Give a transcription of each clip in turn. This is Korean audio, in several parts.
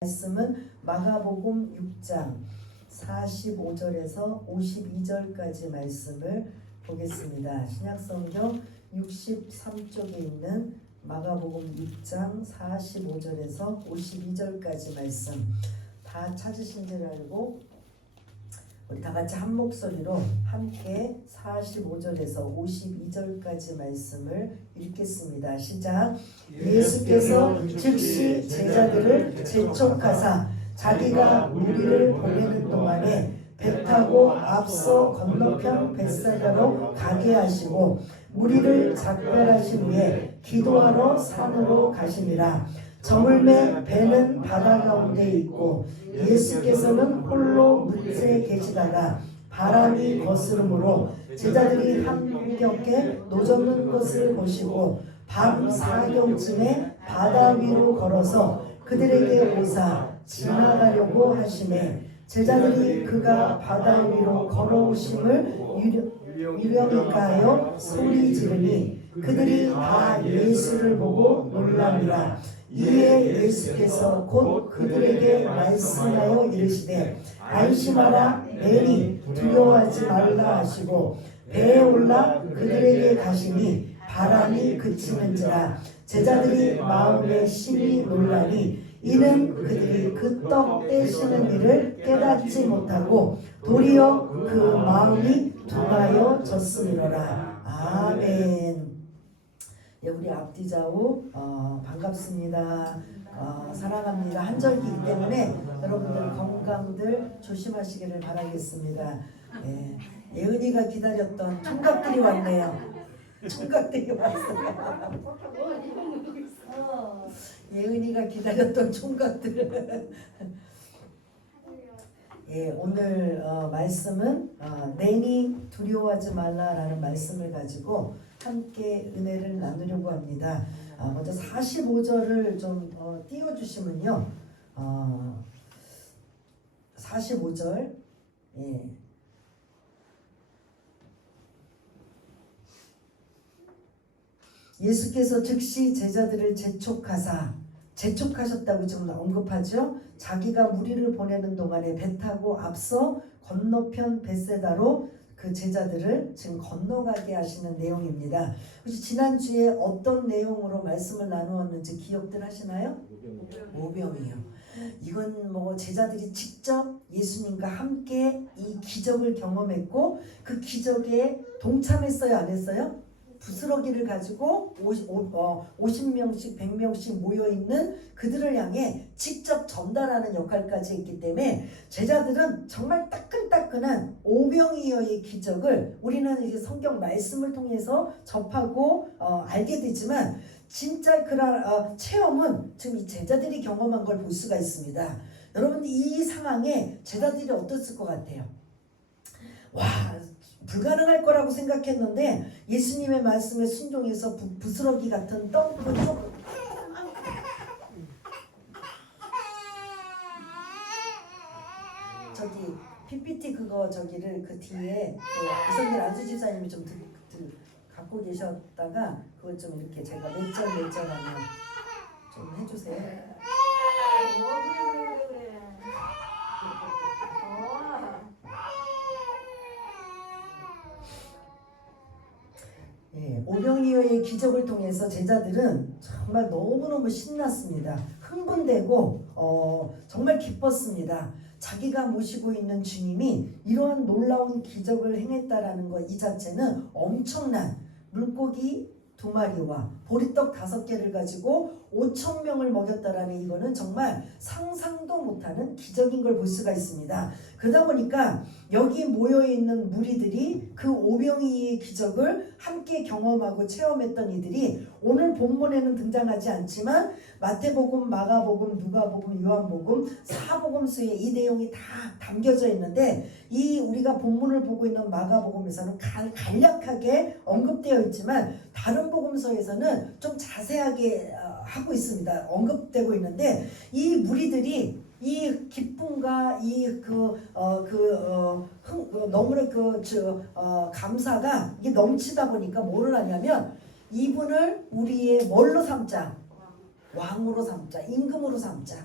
말씀은 마가복음 6장 45절에서 52절까지 말씀을 보겠습니다. 신약성경 63쪽에 있는 마가복음 6장 45절에서 52절까지 말씀 다 찾으신 줄 알고 우리 다 같이 한 목소리로 함께 45절에서 52절까지 말씀을 읽겠습니다. 시작. 예수께서 즉시 제자들을 재촉하사 자기가 무리를 보내는 동안에 배 타고 앞서 건너편 벳사다로 가게 하시고 무리를 작별하신 후에 기도하러 산으로 가시니라. 저물매 배는 바다 가운데 있고 예수께서는 홀로 뭇에 계시다가 바람이 거스름으로 제자들이 함께 노젓는 것을 보시고 밤 사경쯤에 바다 위로 걸어서 그들에게 오사 지나가려고 하시매 제자들이 그가 바다 위로 걸어오심을 유령일까 하여 소리 지르니 그들이 다 예수를 보고 놀랍니다. 이에 예수께서 곧 그들에게 말씀하여 이르시되 안심하라 내니 두려워하지 말라 하시고 배에 올라 그들에게 가시니 바람이 그치는지라 제자들이 마음에 심히 놀라니 이는 그들이 그 떡 떼시는 일을 깨닫지 못하고 도리어 그 마음이 둔하여졌음이로라. 아멘. 예, 우리 앞뒤 좌우 반갑습니다. 사랑합니다. 한절기이기 때문에 여러분들 건강들 조심하시기를 바라겠습니다. 예, 예은이가 기다렸던 총각들이 왔네요. 총각들이 왔어요. 예은이가 기다렸던 총각들. 예, 오늘 말씀은 내니 두려워하지 말라라는 말씀을 가지고 함께 은혜를 나누려고 합니다. 먼저 45절을 좀 띄워주시면요. 45절. 예. 예수께서 즉시 제자들을 재촉하셨다고 지금 언급하죠. 자기가 무리를 보내는 동안에 배 타고 앞서 건너편 벳세다로 그 제자들을 지금 건너가게 하시는 내용입니다. 혹시 지난주에 어떤 내용으로 말씀을 나누었는지 기억들 하시나요? 모병이요. 이건 뭐 제자들이 직접 예수님과 함께 이 기적을 경험했고 그 기적에 동참했어요, 안 했어요? 부스러기를 가지고 50명씩 100명씩 모여있는 그들을 향해 직접 전달하는 역할까지 했기 때문에 제자들은 정말 따끈따끈한 오병이어의 기적을 우리는 이제 성경 말씀을 통해서 접하고 알게 되지만 진짜 그런 체험은 지금 이 제자들이 경험한 걸 볼 수가 있습니다. 여러분 이 상황에 제자들이 어땠을 것 같아요? 와, 불가능할 거라고 생각했는데 예수님의 말씀에 순종해서 부스러기 같은 떡을 좀 저기 PPT 그거 저기를 그 뒤에 그 이성길 안수집사님이 좀 갖고 계셨다가 그걸 좀 이렇게 제가 몇 절 하면 좀 해주세요. 예, 오병이어의 기적을 통해서 제자들은 정말 너무너무 신났습니다. 흥분되고 정말 기뻤습니다. 자기가 모시고 있는 주님이 이러한 놀라운 기적을 행했다라는 것 이 자체는 엄청난 물고기 2마리와 보리떡 5개를 가지고 5,000명을 먹였다라는 이거는 정말 상상도 못하는 기적인 걸 볼 수가 있습니다. 그러다 보니까 여기 모여있는 무리들이 그 오병이의 기적을 함께 경험하고 체험했던 이들이 오늘 본문에는 등장하지 않지만 마태복음, 마가복음, 누가복음, 요한복음, 사복음서에 이 내용이 다 담겨져 있는데 이 우리가 본문을 보고 있는 마가복음에서는 간략하게 언급되어 있지만 다른 복음서에서는 좀 자세하게 하고 있습니다. 언급되고 있는데 이 무리들이 이 기쁨과 너무나 감사가 이게 넘치다 보니까 뭐를 하냐면 이분을 우리의 뭘로 삼자? 왕으로 삼자, 임금으로 삼자.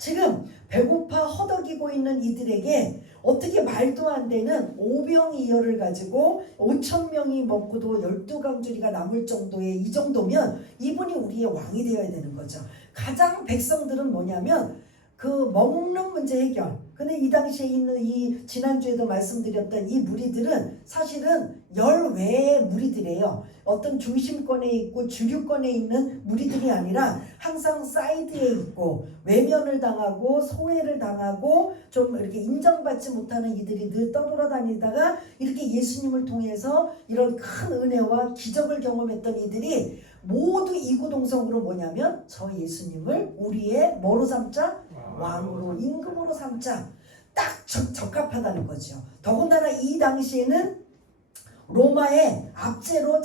지금 배고파 허덕이고 있는 이들에게 어떻게 말도 안 되는 오병이어를 가지고 5,000명이 먹고도 12강주리가 남을 정도의 이 정도면 이분이 우리의 왕이 되어야 되는 거죠. 가장 백성들은 뭐냐면 그 먹는 문제 해결. 근데 이 당시에 있는 이 지난주에도 말씀드렸던 이 무리들은 사실은 열외의 무리들이에요. 어떤 중심권에 있고 주류권에 있는 무리들이 아니라 항상 사이드에 있고 외면을 당하고 소외를 당하고 좀 이렇게 인정받지 못하는 이들이 늘 떠돌아다니다가 이렇게 예수님을 통해서 이런 큰 은혜와 기적을 경험했던 이들이 모두 이구동성으로 뭐냐면 저 예수님을 우리의 뭐로 삼자? 왕으로 임금으로 삼자. 딱 적합하다는 거죠. 더군다나 이 당시에는 로마의 압제로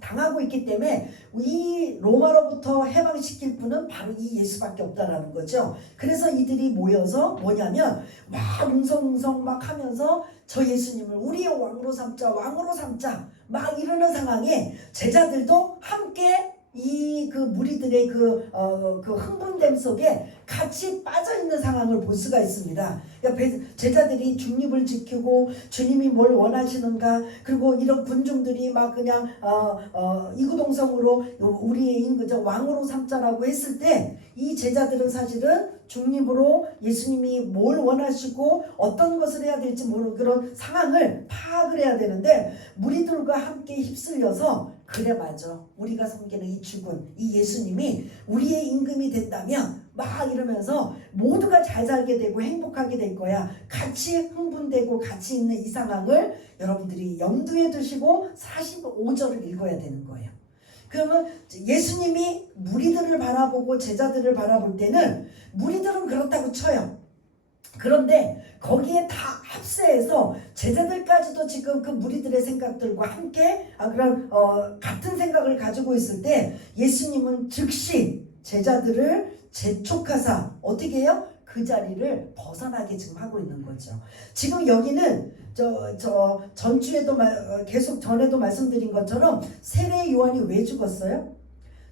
당하고 있기 때문에 이 로마로부터 해방시킬 분은 바로 이 예수밖에 없다라는 거죠. 그래서 이들이 모여서 뭐냐면 막 웅성웅성 막 하면서 저 예수님을 우리의 왕으로 삼자 왕으로 삼자 막 이러는 상황에 제자들도 함께 이 그 무리들의 그 흥분됨 속에 같이 빠져 있는 상황을 볼 수가 있습니다. 그러니까 제자들이 중립을 지키고 주님이 뭘 원하시는가 그리고 이런 군중들이 막 그냥 이구동성으로 우리의 임금자 왕으로 삼자라고 했을 때 이 제자들은 사실은 중립으로 예수님이 뭘 원하시고 어떤 것을 해야 될지 모르는 그런 상황을 파악을 해야 되는데 무리들과 함께 휩쓸려서 그래 맞아 우리가 섬기는 이 주군 이 예수님이 우리의 임금이 된다면 막 이러면서 모두가 잘 살게 되고 행복하게 될 거야. 같이 흥분되고 같이 있는 이 상황을 여러분들이 염두에 두시고 45절을 읽어야 되는 거예요. 그러면 예수님이 무리들을 바라보고 제자들을 바라볼 때는 무리들은 그렇다고 쳐요. 그런데 거기에 다 합세해서 제자들까지도 지금 그 무리들의 생각들과 함께 그런 같은 생각을 가지고 있을 때 예수님은 즉시 제자들을 재촉하사 어떻게 해요? 그 자리를 벗어나게 지금 하고 있는 거죠. 지금 여기는 전주에도 계속 전에도 말씀드린 것처럼 세례 요한이 왜 죽었어요?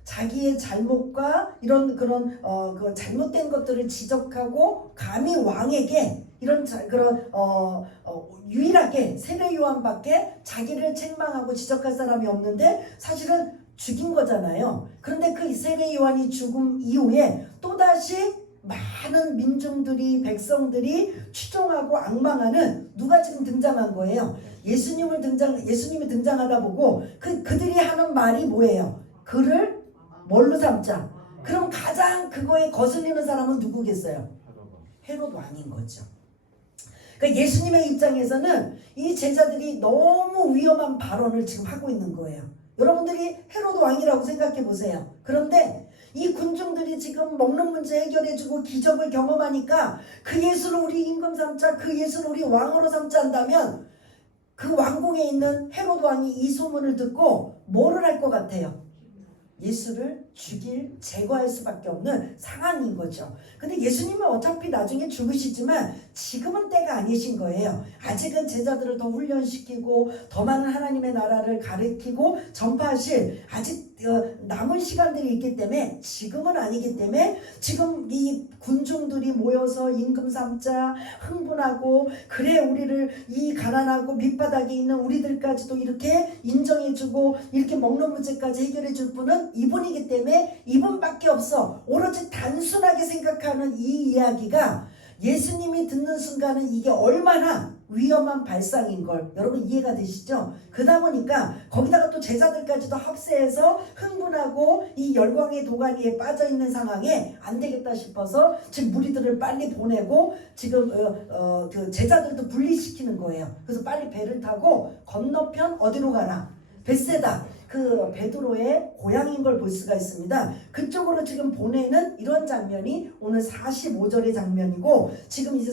자기의 잘못과 이런 그런 그 잘못된 것들을 지적하고 감히 왕에게 이런 그런 유일하게 세례 요한밖에 자기를 책망하고 지적할 사람이 없는데 사실은 죽인 거잖아요. 그런데 그 세례 요한이 죽음 이후에 또다시 많은 민중들이 백성들이 추종하고 앙망하는 누가 지금 등장한 거예요. 예수님이 등장하다 보고 그들이 하는 말이 뭐예요? 그를 뭘로 삼자? 그럼 가장 그거에 거슬리는 사람은 누구겠어요? 헤롯 왕인 거죠. 그러니까 예수님의 입장에서는 이 제자들이 너무 위험한 발언을 지금 하고 있는 거예요. 여러분들이 헤롯 왕이라고 생각해 보세요. 그런데 이 군중들이 지금 먹는 문제 해결해주고 기적을 경험하니까 그 예수를 우리 임금 삼자 그 예수를 우리 왕으로 삼자 한다면 그 왕궁에 있는 헤롯 왕이 이 소문을 듣고 뭐를 할 것 같아요? 예수를 제거할 수밖에 없는 상황인 거죠. 근데 예수님은 어차피 나중에 죽으시지만 지금은 때가 아니신 거예요. 아직은 제자들을 더 훈련시키고 더 많은 하나님의 나라를 가르치고 전파하실 아직 남은 시간들이 있기 때문에 지금은 아니기 때문에 지금 이 군중들이 모여서 임금 삼자 흥분하고 그래 우리를 이 가난하고 밑바닥에 있는 우리들까지도 이렇게 인정해주고 이렇게 먹는 문제까지 해결해줄 분은 이분이기 때문에 이분밖에 없어. 오로지 단순하게 생각하는 이 이야기가 예수님이 듣는 순간은 이게 얼마나 위험한 발상인 걸 여러분 이해가 되시죠? 그러다 보니까 거기다가 또 제자들까지도 합세해서 흥분하고 이 열광의 도가니에 빠져있는 상황에 안 되겠다 싶어서 지금 무리들을 빨리 보내고 지금 그 제자들도 분리시키는 거예요. 그래서 빨리 배를 타고 건너편 어디로 가라? 벳세다. 그 베드로의 고향인 걸 볼 수가 있습니다. 그쪽으로 지금 보내는 이런 장면이 오늘 45절의 장면이고 지금 이제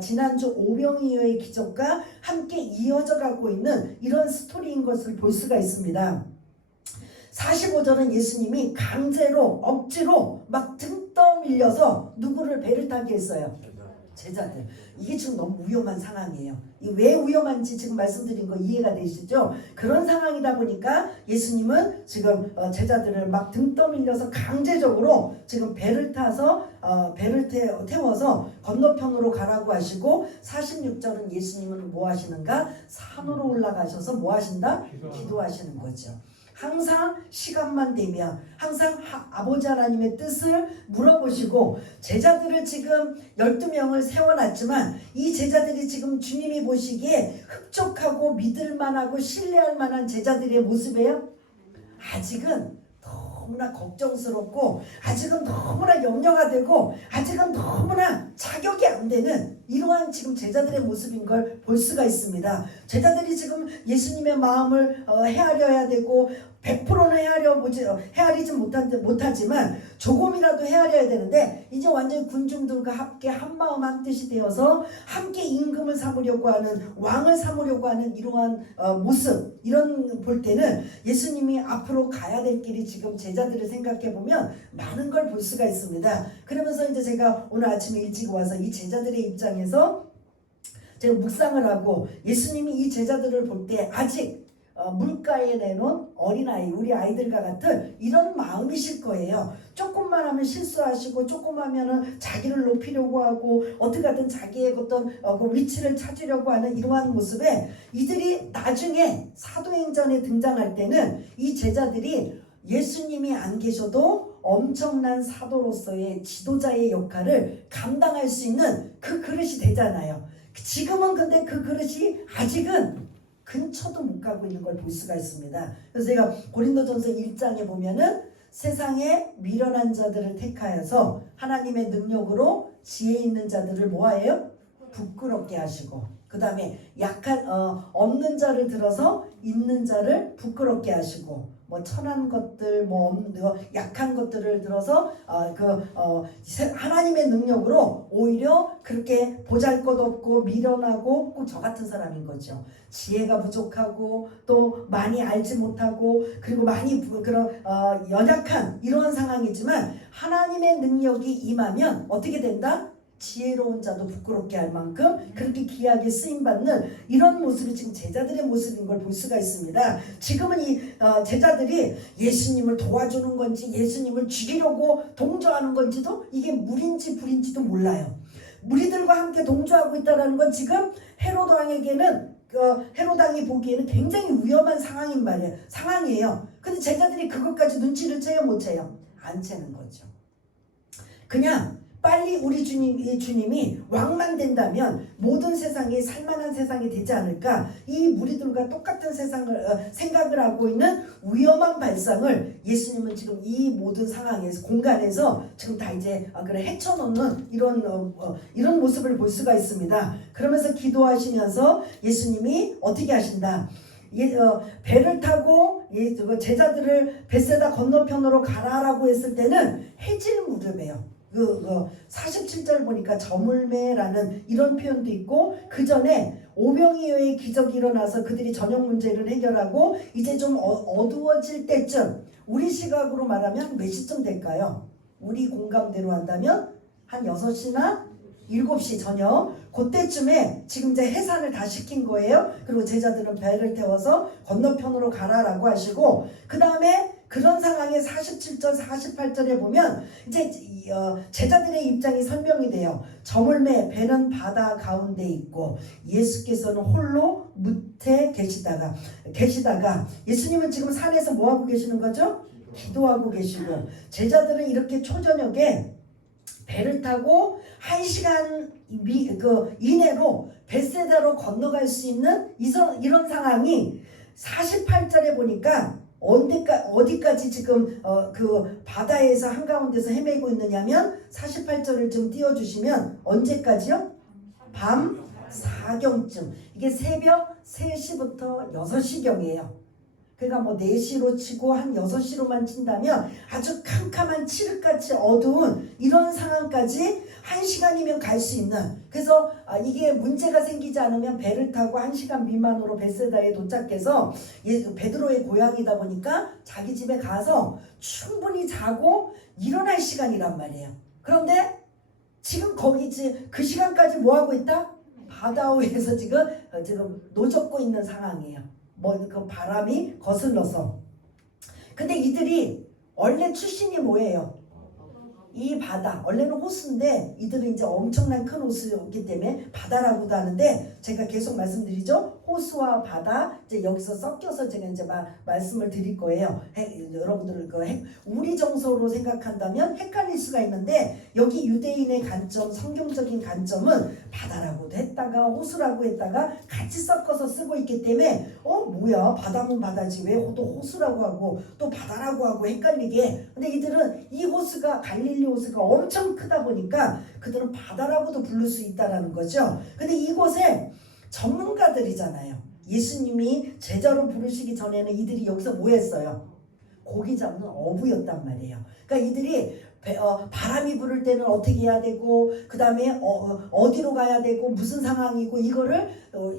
지난주 오병이어의 기적과 함께 이어져 가고 있는 이런 스토리인 것을 볼 수가 있습니다. 45절은 예수님이 강제로 억지로 막 등 떠밀려서 누구를 배를 타게 했어요? 제자들. 이게 지금 너무 위험한 상황이에요. 왜 위험한지 지금 말씀드린 거 이해가 되시죠? 그런 상황이다 보니까 예수님은 지금 제자들을 막 등 떠밀려서 강제적으로 지금 배를 타서 배를 태워서 건너편으로 가라고 하시고 46절은 예수님은 뭐 하시는가? 산으로 올라가셔서 뭐 하신다? 기도하시는 거죠. 항상 시간만 되면 항상 아버지 하나님의 뜻을 물어보시고 제자들을 지금 12명을 세워놨지만 이 제자들이 지금 주님이 보시기에 흡족하고 믿을만하고 신뢰할 만한 제자들의 모습이에요. 아직은 너무나 걱정스럽고 아직은 너무나 염려가 되고 아직은 너무나 자격이 안 되는 이러한 지금 제자들의 모습인 걸 볼 수가 있습니다. 제자들이 지금 예수님의 마음을 헤아려야 되고 100%는 헤아리지 못하지만 조금이라도 헤아려야 되는데 이제 완전히 군중들과 함께 한마음 한뜻이 되어서 함께 임금을 삼으려고 하는 왕을 삼으려고 하는 이러한 모습 이런 볼 때는 예수님이 앞으로 가야 될 길이 지금 제자들을 생각해 보면 많은 걸 볼 수가 있습니다. 그러면서 이제 제가 오늘 아침에 일찍 와서 이 제자들의 입장에서 제가 묵상을 하고 예수님이 이 제자들을 볼 때 아직 물가에 내놓은 어린아이 우리 아이들과 같은 이런 마음이실 거예요. 조금만 하면 실수하시고 조금 하면은 자기를 높이려고 하고 어떻게 하든 자기의 어떤 그 위치를 찾으려고 하는 이러한 모습에 이들이 나중에 사도행전에 등장할 때는 이 제자들이 예수님이 안 계셔도 엄청난 사도로서의 지도자의 역할을 감당할 수 있는 그 그릇이 되잖아요. 지금은 근데 그 그릇이 아직은 근처도 못 가고 있는 걸 볼 수가 있습니다. 그래서 제가 고린도전서 1장에 보면은 세상에 미련한 자들을 택하여서 하나님의 능력으로 지혜 있는 자들을 뭐하예요? 부끄럽게 하시고 그 다음에 약한 없는 자를 들어서 있는 자를 부끄럽게 하시고 뭐 천한 것들 뭐 약한 것들을 들어서 하나님의 능력으로 오히려 그렇게 보잘것없고 미련하고 꼭 저 같은 사람인 거죠. 지혜가 부족하고 또 많이 알지 못하고 그리고 많이 그런 연약한 이러한 상황이지만 하나님의 능력이 임하면 어떻게 된다? 지혜로운 자도 부끄럽게 할 만큼 그렇게 귀하게 쓰임받는 이런 모습이 지금 제자들의 모습인 걸 볼 수가 있습니다. 지금은 이 제자들이 예수님을 도와주는 건지 예수님을 죽이려고 동조하는 건지도 이게 물인지 불인지도 몰라요. 무리들과 함께 동조하고 있다는 건 지금 헤롯 왕에게는 헤롯 왕이 보기에는 굉장히 위험한 상황이에요. 근데 제자들이 그것까지 눈치를 채요 못 채요? 안 채는 거죠. 그냥 빨리 우리 주님이 왕만 된다면 모든 세상이 살만한 세상이 되지 않을까. 이 무리들과 똑같은 생각을 하고 있는 위험한 발상을 예수님은 지금 이 모든 상황에서 공간에서 지금 다 이제 헤쳐놓는 이런 모습을 볼 수가 있습니다. 그러면서 기도하시면서 예수님이 어떻게 하신다. 배를 타고 제자들을 벳세다 건너편으로 가라라고 했을 때는 해질 무렵이에요. 47절 보니까 저물매라는 이런 표현도 있고 그 전에 오병이어의 기적이 일어나서 그들이 저녁 문제를 해결하고 이제 좀 어두워질 때쯤 우리 시각으로 말하면 몇 시쯤 될까요? 우리 공감대로 한다면 한 6시나 7시 저녁 그때쯤에 지금 이제 해산을 다 시킨 거예요. 그리고 제자들은 배를 태워서 건너편으로 가라라고 하시고 그 다음에 그런 상황에 47절 48절에 보면 이제 제자들의 입장이 설명이 돼요. 저물매 배는 바다 가운데 있고 예수께서는 홀로 뭇에 계시다가 예수님은 지금 산에서 뭐하고 계시는 거죠? 기도하고 계시고 제자들은 이렇게 초저녁에 배를 타고 1시간 이내로 벳세다로 건너갈 수 있는 이런 상황이 48절에 보니까 어디까지 지금 그 바다에서 한가운데서 헤매고 있느냐면 48절을 좀 띄워주시면 언제까지요? 밤 4경쯤 이게 새벽 3시부터 6시경이에요. 그러니까 뭐 4시로 치고 한 6시로만 친다면 아주 캄캄한 칠흑같이 어두운 이런 상황까지 1시간이면 갈 수 있는 그래서 이게 문제가 생기지 않으면 배를 타고 1시간 미만으로 벳세다에 도착해서 베드로의 고향이다 보니까 자기 집에 가서 충분히 자고 일어날 시간이란 말이에요. 그런데 지금 거기지 그 시간까지 뭐 하고 있다? 바다 위에서 지금 노젓고 있는 상황이에요. 뭐 그 바람이 거슬러서. 근데 이들이 원래 출신이 뭐예요? 이 바다, 원래는 호수인데 이들은 이제 엄청난 큰 호수였기 때문에 바다라고도 하는데, 제가 계속 말씀드리죠. 호수와 바다 이제 여기서 섞여서 제가 이제 말씀을 드릴 거예요. 여러분들 우리 정서로 생각한다면 헷갈릴 수가 있는데, 여기 유대인의 관점, 성경적인 관점은 바다라고도 했다가 호수라고 했다가 같이 섞어서 쓰고 있기 때문에 뭐야, 바다면 바다지 왜 또 호수라고 하고 또 바다라고 하고 헷갈리게. 근데 이들은 이 호수가 갈릴리 호수가 엄청 크다 보니까 그들은 바다라고도 부를 수 있다라는 거죠. 근데 이곳에 전문가들이잖아요. 예수님이 제자로 부르시기 전에는 이들이 여기서 뭐 했어요? 고기 잡는 어부였단 말이에요. 그러니까 이들이 바람이 부를 때는 어떻게 해야 되고, 그 다음에 어디로 가야 되고, 무슨 상황이고, 이거를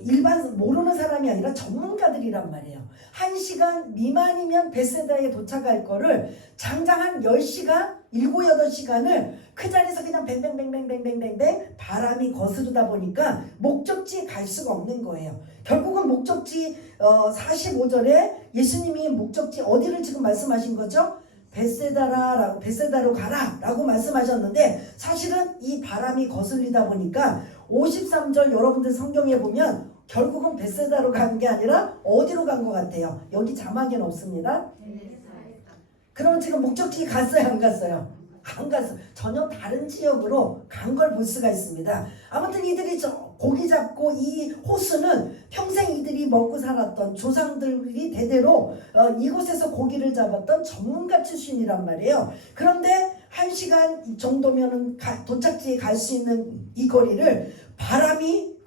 일반 모르는 사람이 아니라 전문가들이란 말이에요. 1시간 미만이면 베세다에 도착할 거를 장장 한 10시간, 7, 8시간을 그 자리에서 그냥 뱅뱅뱅뱅뱅뱅뱅뱅 바람이 거스르다 보니까 목적지에 갈 수가 없는 거예요. 결국은 목적지 45절에 예수님이 목적지 어디를 지금 말씀하신 거죠? 베세다로 가라 라고 말씀하셨는데, 사실은 이 바람이 거슬리다 보니까 53절 여러분들 성경에 보면 결국은 베세다로 간 게 아니라 어디로 간 것 같아요? 여기 자막에는 없습니다. 그러면 지금 목적지 갔어요, 안 갔어요? 안 갔어. 전혀 다른 지역으로 간 걸 볼 수가 있습니다. 아무튼 이들이 고기 잡고, 이 호수는 평생 이들이 먹고 살았던 조상들이 대대로 이곳에서 고기를 잡았던 전문가 출신이란 말이에요. 그런데 1시간 정도면은 도착지에 갈 수 있는 이 거리를 바람이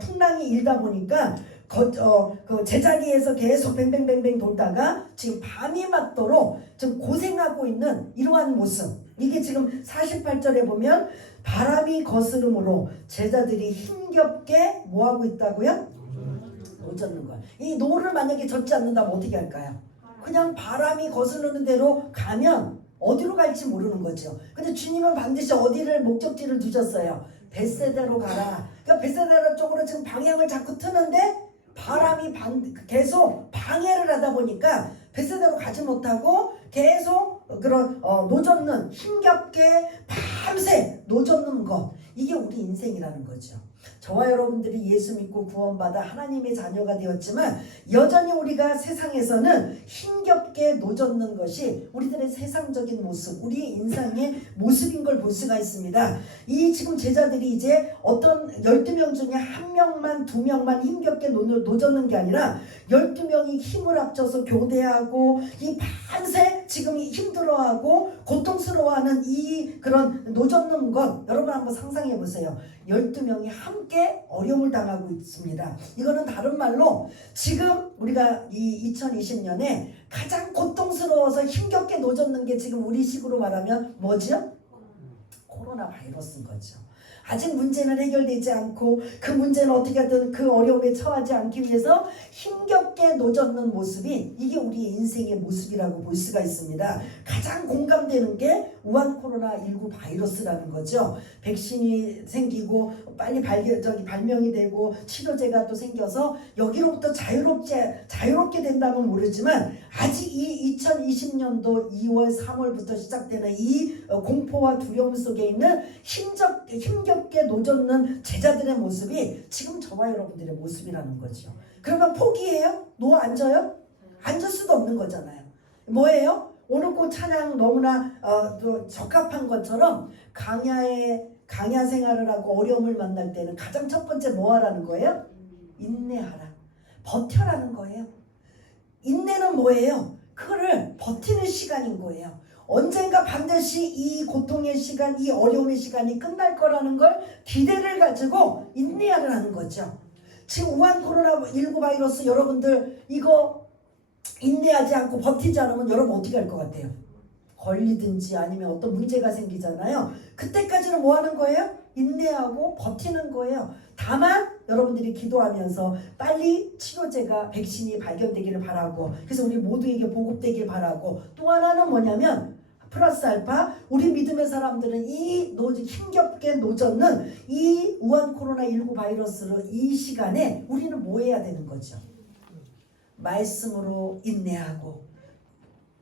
풍랑이 일다 보니까 그 제자리에서 계속 뱅뱅뱅뱅 돌다가 지금 밤이 맞도록 좀 고생하고 있는 이러한 모습. 이게 지금 48절에 보면 바람이 거스름으로 제자들이 힘겹게 뭐하고 있다고요? 노젓는 거야. 이 노를 만약에 젓지 않는다면 어떻게 할까요? 그냥 바람이 거스르는 대로 가면 어디로 갈지 모르는 거죠. 근데 주님은 반드시 어디를 목적지를 두셨어요? 벳세다로 가라. 그러니까 벳세다 쪽으로 지금 방향을 자꾸 트는데 바람이 계속 방해를 하다 보니까 벳세다로 가지 못하고 계속 그런 노젓는, 힘겹게 밤새 노젓는 것, 이게 우리 인생이라는 거죠. 저와 여러분들이 예수 믿고 구원받아 하나님의 자녀가 되었지만 여전히 우리가 세상에서는 힘겹게 노젓는 것이 우리들의 세상적인 모습, 우리의 인생의 모습인 걸 볼 수가 있습니다. 이 지금 제자들이 이제 어떤 12명 중에 1명만 2명만 힘겹게 노젓는 게 아니라 12명이 힘을 합쳐서 교대하고 이 밤새 지금 힘들어하고 고통스러워하는 이 그런 노젓는 것, 여러분 한번 상상해 보세요. 12명이 함께 어려움을 당하고 있습니다. 이거는 다른 말로 지금 우리가 이 2020년에 가장 고통스러워서 힘겹게 노젓는 게 지금 우리식으로 말하면 뭐죠? 코로나 바이러스인 거죠. 아직 문제는 해결되지 않고 그 문제는 어떻게든 그 어려움에 처하지 않기 위해서 힘겹게 노젓는 모습이, 이게 우리의 인생의 모습이라고 볼 수가 있습니다. 가장 공감되는 게 우한 코로나19 바이러스라는 거죠. 백신이 생기고 빨리 발명이 되고 치료제가 또 생겨서 여기로부터 자유롭게 된다면 모르지만 아직 이 2020년도 2월 3월부터 시작되는 이 공포와 두려움 속에 있는 힘겹게 노젓는 제자들의 모습이 지금 저와 여러분들의 모습이라는 거죠. 그러면 포기해요? 앉아요? 앉을 수도 없는 거잖아요. 뭐예요? 오늘 꼭 찬양 너무나 적합한 것처럼 강야 생활을 하고 어려움을 만날 때는 가장 첫 번째 뭐 하라는 거예요? 인내하라. 버텨라는 거예요. 인내는 뭐예요? 그거를 버티는 시간인 거예요. 언젠가 반드시 이 고통의 시간, 이 어려움의 시간이 끝날 거라는 걸 기대를 가지고 인내하라는 거죠. 지금 우한 코로나19 바이러스 여러분들 이거 인내하지 않고 버티지 않으면 여러분 어떻게 할 것 같아요? 걸리든지 아니면 어떤 문제가 생기잖아요. 그때까지는 뭐 하는 거예요? 인내하고 버티는 거예요. 다만 여러분들이 기도하면서 빨리 치료제가, 백신이 발견되기를 바라고, 그래서 우리 모두에게 보급되길 바라고, 또 하나는 뭐냐면 플러스 알파 우리 믿음의 사람들은 이 힘겹게 노젓는 이 우한 코로나19 바이러스로 이 시간에 우리는 뭐 해야 되는 거죠? 말씀으로 인내하고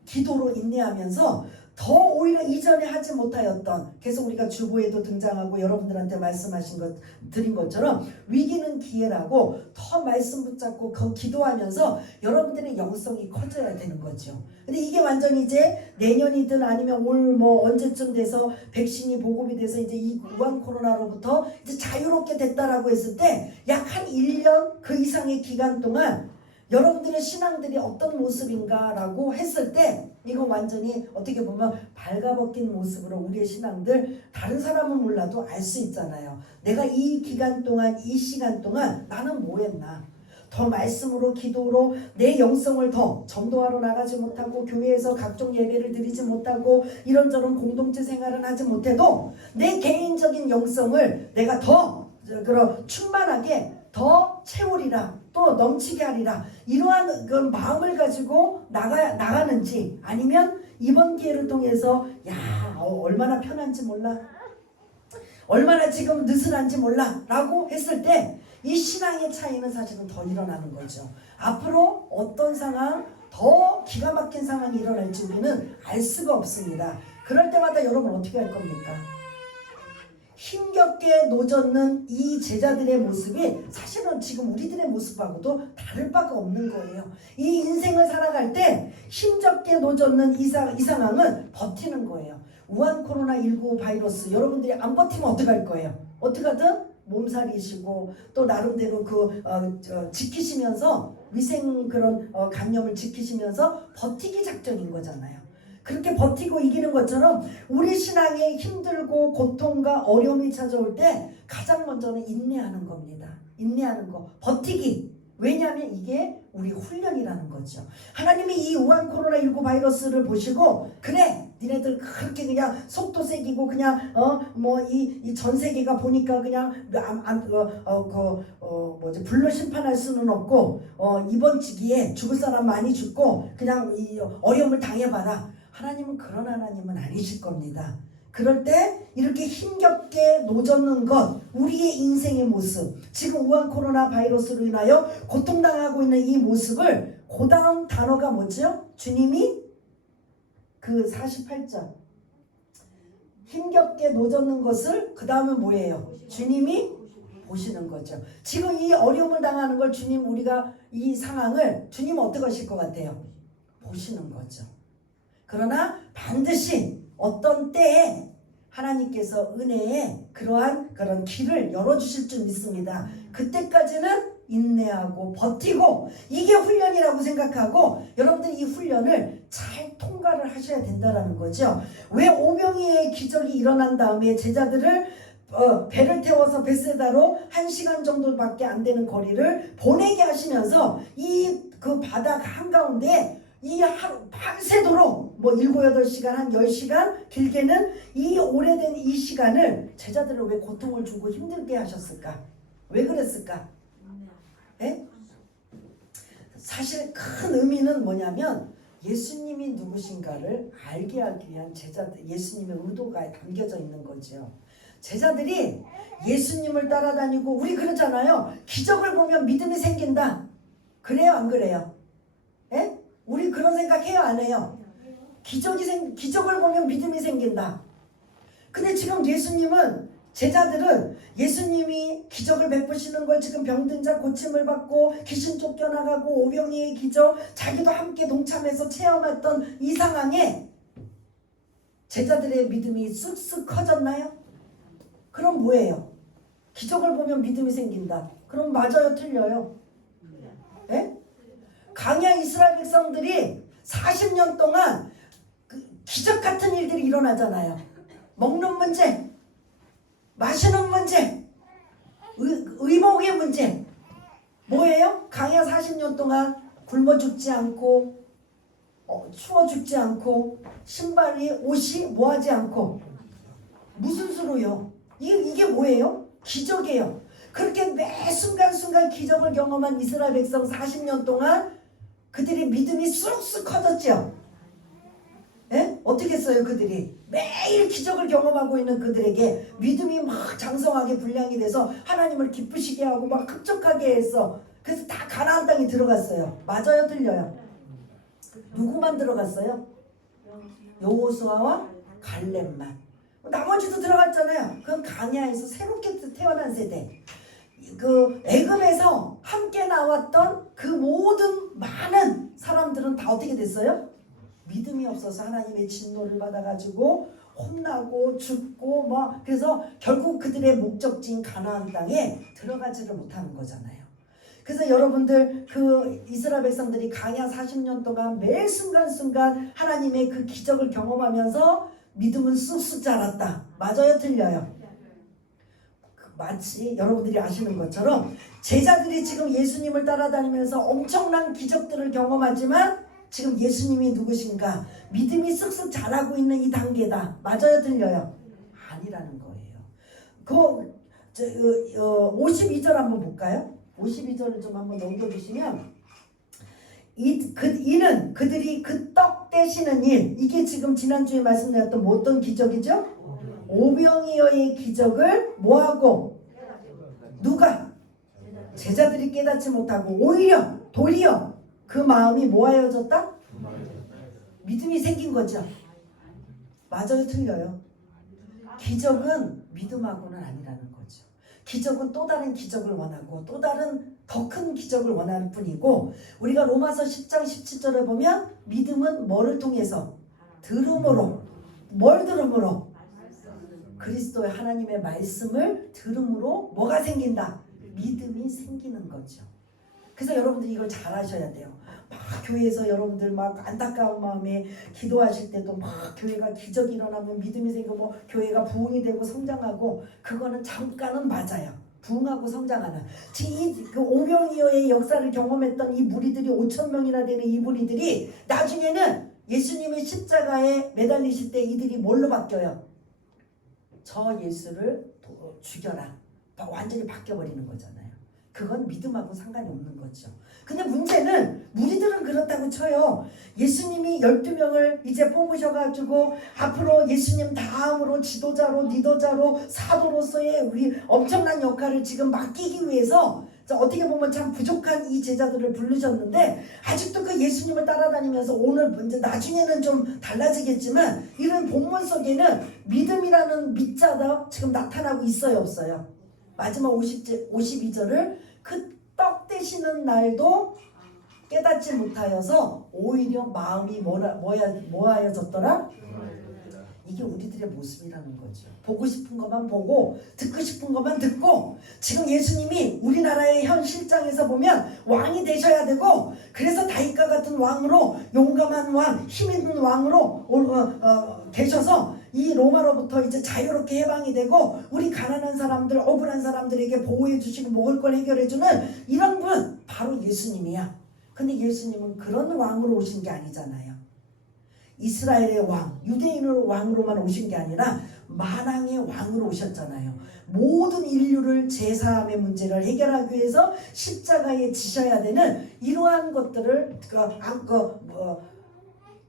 기도로 인내하면서 더 오히려 이전에 하지 못하였던, 계속 우리가 주보에도 등장하고 여러분들한테 말씀하신 것 드린 것처럼 위기는 기회라고 더 말씀 붙잡고 기도하면서 여러분들의 영성이 커져야 되는 거죠. 근데 이게 완전히 이제 내년이든 아니면 올 뭐 언제쯤 돼서 백신이 보급이 돼서 이제 이 우한 코로나로부터 이제 자유롭게 됐다라고 했을 때 약 한 1년 그 이상의 기간 동안 여러분들의 신앙들이 어떤 모습인가라고 했을 때 이건 완전히 어떻게 보면 발가벗긴 모습으로 우리의 신앙들 다른 사람은 몰라도 알 수 있잖아요. 내가 이 기간 동안 이 시간 동안 나는 뭐 했나? 더 말씀으로 기도로 내 영성을 더 전도하러 나가지 못하고 교회에서 각종 예배를 드리지 못하고 이런저런 공동체 생활은 하지 못해도 내 개인적인 영성을 내가 더 충만하게 더 채우리라, 또 넘치게 하리라, 이러한 그 마음을 가지고 나가는지, 아니면 이번 기회를 통해서 얼마나 편한지 몰라, 얼마나 지금 느슨한지 몰라 라고 했을 때 이 신앙의 차이는 사실은 더 일어나는 거죠. 앞으로 어떤 상황, 더 기가 막힌 상황이 일어날지 우리는 알 수가 없습니다. 그럴 때마다 여러분 어떻게 할 겁니까? 힘겹게 노젓는 이 제자들의 모습이 사실은 지금 우리들의 모습하고도 다를 바가 없는 거예요. 이 인생을 살아갈 때 힘겹게 노젓는 이 상황은 버티는 거예요. 우한 코로나19 바이러스 여러분들이 안 버티면 어떡할 거예요? 어떡하든 몸살이시고 또 나름대로 지키시면서 위생 감염을 지키시면서 버티기 작전인 거잖아요. 그렇게 버티고 이기는 것처럼 우리 신앙에 힘들고 고통과 어려움이 찾아올 때 가장 먼저는 인내하는 겁니다. 인내하는 거, 버티기. 왜냐하면 이게 우리 훈련이라는 거죠. 하나님이 이 우한 코로나19 바이러스를 보시고 그래 니네들 그렇게 그냥 속도 새기고 그냥 이 전 세계가 보니까 그냥 불로 심판할 수는 없고 이번 시기에 죽을 사람 많이 죽고 그냥 이 어려움을 당해봐라. 하나님은 그런 하나님은 아니실 겁니다. 그럴 때 이렇게 힘겹게 노젓는 것, 우리의 인생의 모습, 지금 우한 코로나 바이러스로 인하여 고통당하고 있는 이 모습을, 그 다음 단어가 뭐죠? 주님이 그 48절 힘겹게 노젓는 것을 그 다음은 뭐예요? 주님이 보시는 거죠. 지금 이 어려움을 당하는 걸 주님, 우리가 이 상황을 주님 어떻게 하실 것 같아요? 보시는 거죠. 그러나 반드시 어떤 때에 하나님께서 은혜의 그런 길을 열어주실 줄 믿습니다. 그때까지는 인내하고 버티고 이게 훈련이라고 생각하고 여러분들이 이 훈련을 잘 통과를 하셔야 된다는 거죠. 왜 오병이의 기적이 일어난 다음에 제자들을 배를 태워서 벳세다로 1시간 정도밖에 안 되는 거리를 보내게 하시면서 그 바다 한가운데 이 하루 밤새도록 7, 8시간 한 10시간 길게는 이 오래된 이 시간을 제자들을 왜 고통을 주고 힘들게 하셨을까? 왜 그랬을까? 예? 사실 큰 의미는 뭐냐면 예수님이 누구신가를 알게 하기 위한 예수님의 의도가 담겨져 있는 거죠. 제자들이 예수님을 따라다니고 우리 그러잖아요. 기적을 보면 믿음이 생긴다. 그래요 안 그래요? 예? 우리 그런 생각 해요 안 해요? 기적을 보면 믿음이 생긴다. 근데 지금 제자들은 예수님이 기적을 베푸시는 걸 지금 병든 자 고침을 받고 귀신 쫓겨나가고 오병이의 기적 자기도 함께 동참해서 체험했던 이 상황에 제자들의 믿음이 쑥쑥 커졌나요? 그럼 뭐예요? 기적을 보면 믿음이 생긴다. 그럼 맞아요 틀려요? 예? 강야 이스라엘 백성들이 40년 동안 기적 같은 일들이 일어나잖아요. 먹는 문제, 마시는 문제, 의복의 문제. 뭐예요? 강야 40년 동안 굶어 죽지 않고 추워 죽지 않고 신발이 옷이 뭐하지 않고 무슨 수로요? 이게 뭐예요? 기적이에요. 그렇게 매 순간순간 기적을 경험한 이스라엘 백성 40년 동안 그들의 믿음이 쑥쑥 커졌죠. 예? 어떻게 했어요? 그들이 매일 기적을 경험하고 있는 그들에게 믿음이 막 장성하게 분량이 돼서 하나님을 기쁘시게 하고 막 흡족하게 해서 그래서 다 가나안 땅에 들어갔어요. 맞아요? 틀려요? 누구만 들어갔어요? 여호수아와 갈렙만. 나머지도 들어갔잖아요. 그건 강야에서 새롭게 태어난 세대. 그 애굽에서 함께 나왔던 그 모든 많은 사람들은 다 어떻게 됐어요? 믿음이 없어서 하나님의 진노를 받아가지고 혼나고 죽고 뭐 그래서 결국 그들의 목적지인 가나안 땅에 들어가지를 못하는 거잖아요. 그래서 여러분들 그 이스라엘 백성들이 광야 40년 동안 매 순간순간 하나님의 그 기적을 경험하면서 믿음은 쑥쑥 자랐다. 맞아요? 틀려요? 마치 여러분들이 아시는 것처럼 제자들이 지금 예수님을 따라다니면서 엄청난 기적들을 경험하지만 지금 예수님이 누구신가? 믿음이 쑥쑥 자라고 있는 이 단계다. 맞아요? 틀려요? 아니라는 거예요. 그 52절 한번 볼까요? 52절을 좀 한번 넘겨보시면 이는 그들이 그 떡 떼시는 일, 이게 지금 지난주에 말씀드렸던 어떤 기적이죠? 오병이어의 기적을 뭐하고? 누가? 제자들이 깨닫지 못하고 오히려 도리어 그 마음이 뭐하여졌다? 믿음이 생긴 거죠. 맞아요? 틀려요? 기적은 믿음하고는 아니라는 거죠. 기적은 또 다른 기적을 원하고 또 다른 더 큰 기적을 원하는 뿐이고 우리가 로마서 10장 17절에 보면 믿음은 뭐를 통해서? 들음으로. 뭘 들음으로? 그리스도의 하나님의 말씀을 들음으로 뭐가 생긴다? 믿음이 생기는 거죠. 그래서 여러분들이 이걸 잘 하셔야 돼요. 막 교회에서 여러분들 막 안타까운 마음에 기도하실 때도 막 교회가 기적이 일어나면 믿음이 생기고 뭐 교회가 부흥이 되고 성장하고 그거는 잠깐은 맞아요. 부흥하고 성장하는 지금 그 오병이어의 역사를 경험했던 이 무리들이 5천 명이나 되는 이 무리들이 나중에는 예수님의 십자가에 매달리실 때 이들이 뭘로 바뀌어요? 저 예수를 죽여라. 완전히 바뀌어버리는 거잖아요. 그건 믿음하고 상관이 없는 거죠. 근데 문제는 무리들은 그렇다고 쳐요. 예수님이 12명을 이제 뽑으셔가지고 앞으로 예수님 다음으로 지도자로 리더자로 사도로서의 우리 엄청난 역할을 지금 맡기기 위해서 어떻게 보면 참 부족한 이 제자들을 부르셨는데 아직도 그 예수님을 따라다니면서 오늘 문제 나중에는 좀 달라지겠지만 이런 본문 속에는 믿음이라는 밑자가 지금 나타나고 있어요? 없어요? 마지막 52절을 그 떡 떼시는 날도 깨닫지 못하여서 오히려 마음이 뭐하여졌더라? 이게 우리들의 모습이라는 거죠. 보고 싶은 것만 보고 듣고 싶은 것만 듣고 지금 예수님이 우리나라의 현 실정에서 보면 왕이 되셔야 되고 그래서 다윗과 같은 왕으로 용감한 왕, 힘 있는 왕으로 계셔서 이 로마로부터 이제 자유롭게 해방이 되고 우리 가난한 사람들, 억울한 사람들에게 보호해 주시고 먹을 걸 해결해 주는 이런 분 바로 예수님이야. 근데 예수님은 그런 왕으로 오신 게 아니잖아요. 이스라엘의 왕, 유대인으로 왕으로만 오신 게 아니라 만왕의 왕으로 오셨잖아요. 모든 인류를 제사함의 문제를 해결하기 위해서 십자가에 지셔야 되는 이러한 것들을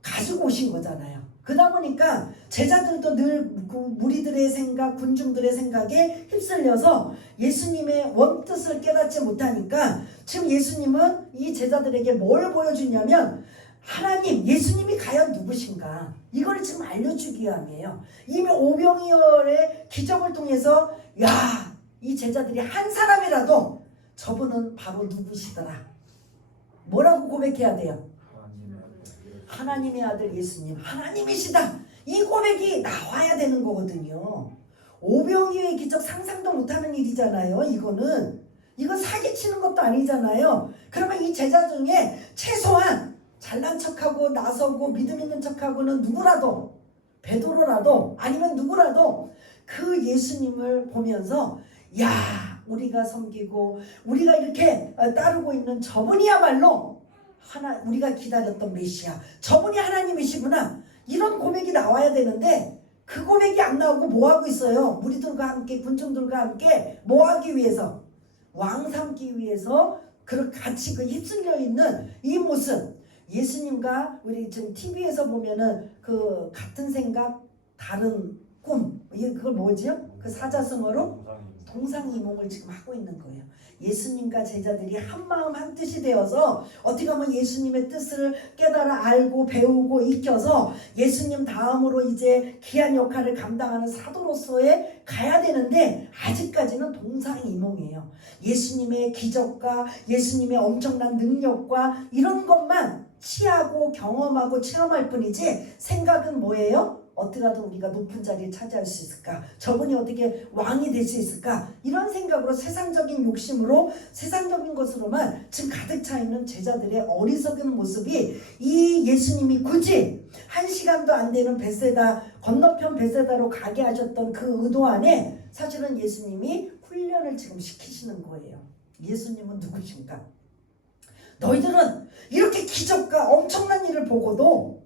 가지고 오신 거잖아요. 그러다 보니까 제자들도 늘 그 무리들의 생각, 군중들의 생각에 휩쓸려서 예수님의 원뜻을 깨닫지 못하니까 지금 예수님은 이 제자들에게 뭘 보여주냐면 하나님, 예수님이 과연 누구신가? 이걸 지금 알려주기 위함이에요. 이미 오병이어의 기적을 통해서 이 제자들이 한 사람이라도 저분은 바로 누구시더라. 뭐라고 고백해야 돼요? 하나님의 아들 예수님, 하나님이시다. 이 고백이 나와야 되는 거거든요. 오병이어의 기적 상상도 못하는 일이잖아요. 이건 사기치는 것도 아니잖아요. 그러면 이 제자 중에 최소한 잘난 척하고 나서고 믿음 있는 척하고는 누구라도 베드로라도 아니면 누구라도 그 예수님을 보면서 우리가 섬기고 우리가 이렇게 따르고 있는 저분이야말로 우리가 기다렸던 메시아, 저분이 하나님이시구나, 이런 고백이 나와야 되는데 그 고백이 안 나오고 뭐하고 있어요? 무리들과 함께 군중들과 함께 뭐하기 위해서? 왕 삼기 위해서 같이 휩쓸려 있는 이 모습. 예수님과 우리 지금 TV에서 보면은 그 같은 생각 다른 꿈, 이게 그걸 뭐지요? 그 사자성어로 동상이몽을 지금 하고 있는 거예요. 예수님과 제자들이 한 마음 한 뜻이 되어서 어떻게 보면 예수님의 뜻을 깨달아 알고 배우고 익혀서 예수님 다음으로 이제 귀한 역할을 감당하는 사도로서의 가야 되는데 아직까지는 동상이몽이에요. 예수님의 기적과 예수님의 엄청난 능력과 이런 것만 취하고 경험하고 체험할 뿐이지 생각은 뭐예요? 어떻게 하든 우리가 높은 자리를 차지할 수 있을까? 저분이 어떻게 왕이 될 수 있을까? 이런 생각으로 세상적인 욕심으로 세상적인 것으로만 지금 가득 차 있는 제자들의 어리석은 모습이 이 예수님이 굳이 1시간도 안 되는 베세다 건너편 베세다로 가게 하셨던 그 의도 안에 사실은 예수님이 훈련을 지금 시키시는 거예요. 예수님은 누구신가? 너희들은 이렇게 기적과 엄청난 일을 보고도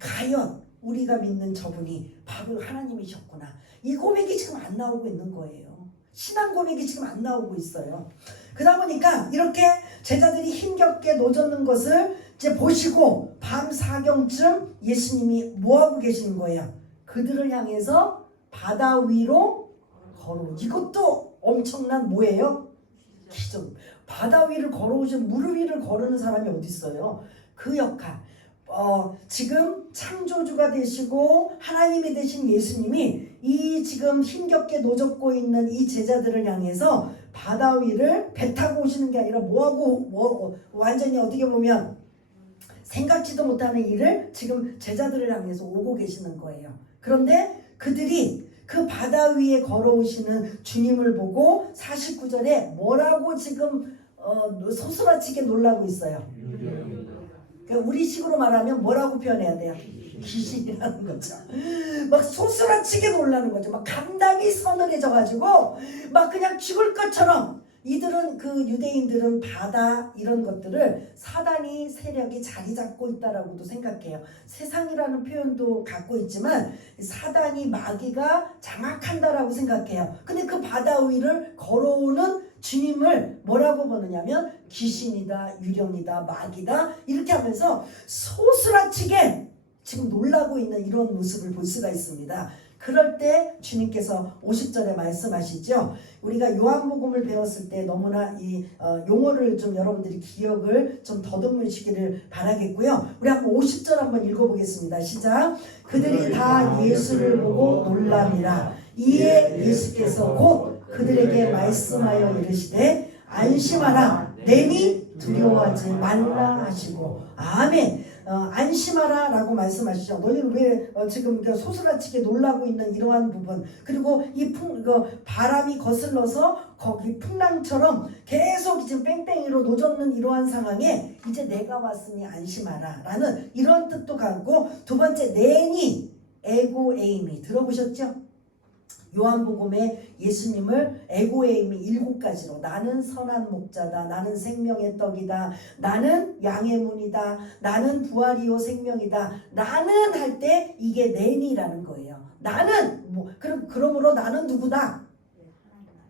과연 우리가 믿는 저분이 바로 하나님이셨구나. 이 고백이 지금 안 나오고 있는 거예요. 신앙 고백이 지금 안 나오고 있어요. 그러다 보니까 이렇게 제자들이 힘겹게 노젓는 것을 이제 보시고 밤 사경쯤 예수님이 뭐하고 계시는 거예요? 그들을 향해서 바다 위로 걸어. 이것도 엄청난 뭐예요? 기적. 바다 위를 걸어오신 무릎 위를 걸으는 사람이 어디 있어요? 그 역할. 지금 창조주가 되시고 하나님이 되신 예수님이 이 지금 힘겹게 노젓고 있는 이 제자들을 향해서 바다 위를 배 타고 오시는 게 아니라 완전히 어떻게 보면 생각지도 못하는 일을 지금 제자들을 향해서 오고 계시는 거예요. 그런데 그들이 그 바다 위에 걸어오시는 주님을 보고 49절에 뭐라고 지금 소스라치게 놀라고 있어요. 그러니까 우리식으로 말하면 뭐라고 표현해야 돼요? 귀신이라는 거죠. 막 소스라치게 놀라는 거죠. 막 감당이 서늘해져가지고 막 그냥 죽을 것처럼 이들은 그 유대인들은 바다 이런 것들을 사단이 세력이 자리 잡고 있다라고도 생각해요. 세상이라는 표현도 갖고 있지만 사단이 마귀가 장악한다라고 생각해요. 근데 그 바다 위를 걸어오는 주님을 뭐라고 보느냐면 귀신이다, 유령이다, 마귀다 이렇게 하면서 소스라치게 지금 놀라고 있는 이런 모습을 볼 수가 있습니다. 그럴 때 주님께서 50절에 말씀하시죠. 우리가 요한복음을 배웠을 때 너무나 이 용어를 좀 여러분들이 기억을 좀 더듬으시기를 바라겠고요. 우리 한번 50절 한번 읽어보겠습니다. 시작. 그들이 다 예수를 보고 놀랍니다. 이에 예수께서 곧 그들에게 말씀하여 이르시되 안심하라 내니 두려워하지 말라 하시고 아멘. 안심하라 라고 말씀하시죠. 너희는 왜 지금 소스라치게 놀라고 있는 이러한 부분 그리고 이 바람이 거슬러서 거기 풍랑처럼 계속 지금 뺑뺑이로 노젓는 이러한 상황에 이제 내가 왔으니 안심하라 라는 이런 뜻도 갖고 두 번째 내니 에고 에이미 들어보셨죠? 요한복음에 예수님을 에고에임이 7가지로 나는 선한 목자다, 나는 생명의 떡이다, 나는 양의 문이다, 나는 부활이요 생명이다, 나는 할 때 이게 내니라는 거예요. 나는 그러므로 나는 누구다?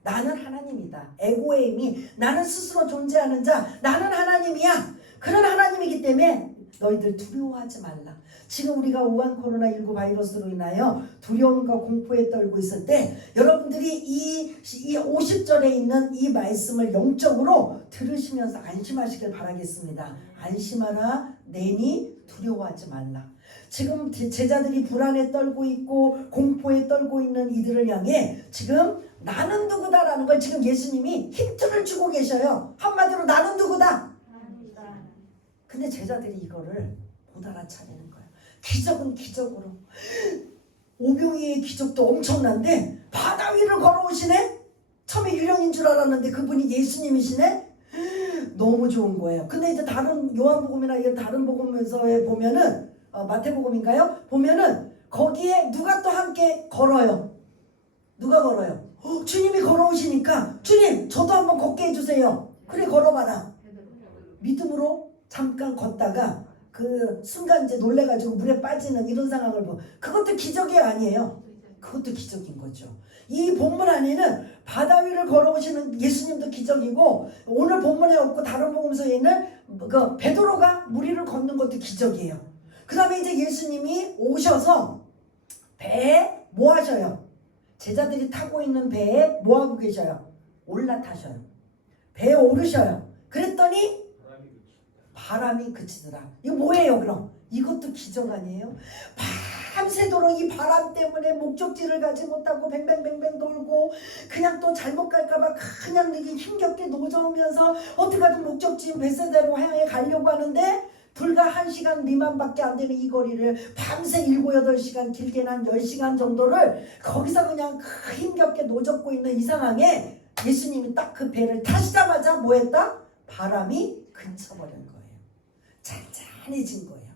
나는 하나님이다. 에고에임이 나는 스스로 존재하는 자, 나는 하나님이야. 그런 하나님이기 때문에 너희들 두려워하지 말라. 지금 우리가 우한 코로나19 바이러스로 인하여 두려움과 공포에 떨고 있을 때 여러분들이 이 50절에 있는 이 말씀을 영적으로 들으시면서 안심하시길 바라겠습니다. 안심하라 내니 두려워하지 말라. 지금 제자들이 불안에 떨고 있고 공포에 떨고 있는 이들을 향해 지금 나는 누구다라는 걸 지금 예수님이 힌트를 주고 계셔요. 한마디로 나는 누구다. 근데 제자들이 이거를 못 알아차리는 거예요. 기적은 기적으로 오병이의 기적도 엄청난데 바다 위를 걸어오시네. 처음에 유령인 줄 알았는데 그분이 예수님이시네. 너무 좋은 거예요. 근데 이제 다른 요한복음이나 이런 다른 복음서에 보면은 마태복음인가요? 보면은 거기에 누가 또 함께 걸어요. 누가 걸어요? 주님이 걸어오시니까 주님 저도 한번 걷게 해주세요. 그래 걸어봐라. 믿음으로 잠깐 걷다가 그 순간 이제 놀래가지고 물에 빠지는 이런 상황을 그것도 기적이 아니에요. 그것도 기적인 거죠. 이 본문 안에는 바다 위를 걸어오시는 예수님도 기적이고, 오늘 본문에 없고 다른 복음서에 있는 그 베드로가 물 위를 걷는 것도 기적이에요. 그 다음에 이제 예수님이 오셔서 배에 뭐 하셔요? 제자들이 타고 있는 배에 뭐 하고 계셔요? 올라타셔요. 배에 오르셔요. 그랬더니 바람이 그치더라. 이거 뭐예요 그럼? 이것도 기적 아니에요? 밤새도록 이 바람 때문에 목적지를 가지 못하고 뱅뱅뱅뱅 돌고, 그냥 또 잘못 갈까봐 그냥 되게 힘겹게 노저으면서 어떻게든 목적지인 베세다로 향해 가려고 하는데, 불과 1시간 미만밖에 안 되는 이 거리를 밤새 7, 8시간, 길게는 한 10시간 정도를 거기서 그냥 힘겹게 노젓고 있는 이 상황에 예수님이 딱 그 배를 타시자마자 뭐 했다? 바람이 그쳐버린 거예요. 잔잔해진 거예요.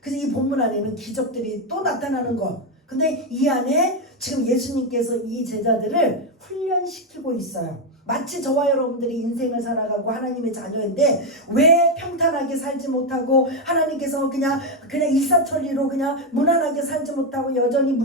그래서 이 본문 안에는 기적들이 또 나타나는 거. 근데 이 안에 지금 예수님께서 이 제자들을 훈련시키고 있어요. 마치 저와 여러분들이 인생을 살아가고 하나님의 자녀인데 왜 평탄하게 살지 못하고, 하나님께서 그냥 일사천리로 그냥 무난하게 살지 못하고 여전히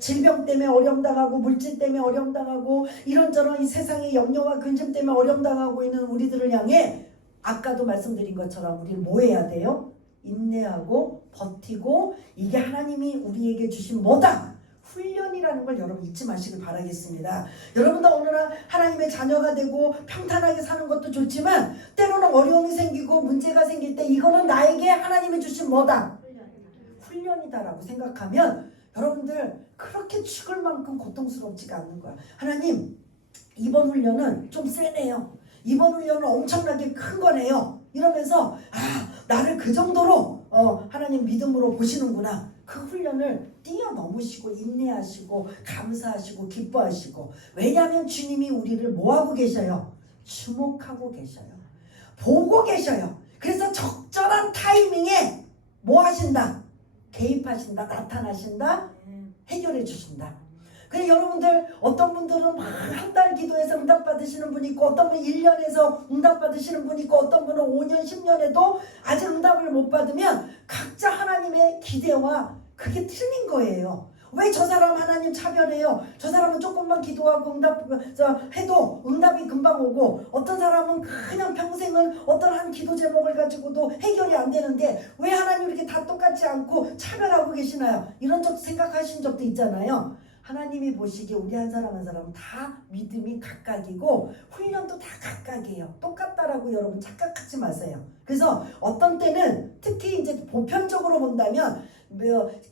질병 때문에 어려움당하고 물질 때문에 어려움당하고 이런저런 이 세상의 염려와 근심 때문에 어려움당하고 있는 우리들을 향해, 아까도 말씀드린 것처럼 우리는 뭐 해야 돼요? 인내하고 버티고, 이게 하나님이 우리에게 주신 뭐다? 훈련이라는 걸 여러분 잊지 마시길 바라겠습니다. 여러분도 어느 날 하나님의 자녀가 되고 평탄하게 사는 것도 좋지만, 때로는 어려움이 생기고 문제가 생길 때 이거는 나에게 하나님이 주신 뭐다? 훈련이다라고 생각하면 여러분들 그렇게 죽을 만큼 고통스럽지가 않는 거야. 하나님, 이번 훈련은 좀 세네요. 이번 훈련은 엄청나게 큰 거네요. 이러면서 나를 그 정도로 하나님 믿음으로 보시는구나. 그 훈련을 뛰어넘으시고 인내하시고 감사하시고 기뻐하시고, 왜냐하면 주님이 우리를 뭐하고 계셔요? 주목하고 계셔요. 보고 계셔요. 그래서 적절한 타이밍에 뭐 하신다? 개입하신다. 나타나신다. 해결해 주신다. 그래서 여러분들, 어떤 분들은 한 달 기도해서 응답 받으시는 분이 있고, 어떤 분은 1년에서 응답 받으시는 분이 있고, 어떤 분은 5년 10년에도 아직 응답을 못 받으면 각자 하나님의 기대와 그게 틀린 거예요. 왜 저 사람 하나님 차별해요? 저 사람은 조금만 기도하고 해도 응답이 금방 오고, 어떤 사람은 그냥 평생은 어떤 한 기도 제목을 가지고도 해결이 안 되는데 왜 하나님 이렇게 다 똑같지 않고 차별하고 계시나요? 이런 적 생각하신 적도 있잖아요. 하나님이 보시기에 우리 한 사람 한 사람 다 믿음이 각각이고 훈련도 다 각각이에요. 똑같다라고 여러분 착각하지 마세요. 그래서 어떤 때는 특히 이제 보편적으로 본다면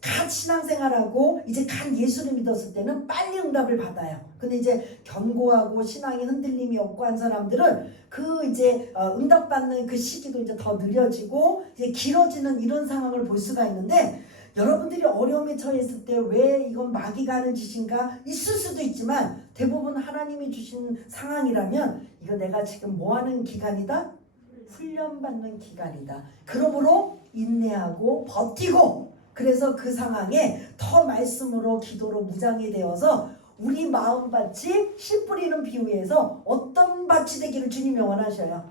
갓 신앙생활하고 이제 갓 예수를 믿었을 때는 빨리 응답을 받아요. 근데 이제 견고하고 신앙의 흔들림이 없고 한 사람들은 그 이제 응답받는 그 시기도 이제 더 느려지고 이제 길어지는 이런 상황을 볼 수가 있는데, 여러분들이 어려움에 처했을 때 왜 이건 마귀가 하는 짓인가 있을 수도 있지만, 대부분 하나님이 주신 상황이라면 이거 내가 지금 뭐 하는 기간이다? 훈련받는 기간이다. 그러므로 인내하고 버티고, 그래서 그 상황에 더 말씀으로 기도로 무장이 되어서 우리 마음밭이 씨 뿌리는 비유에서 어떤 밭이 되기를 주님이 원하셔요?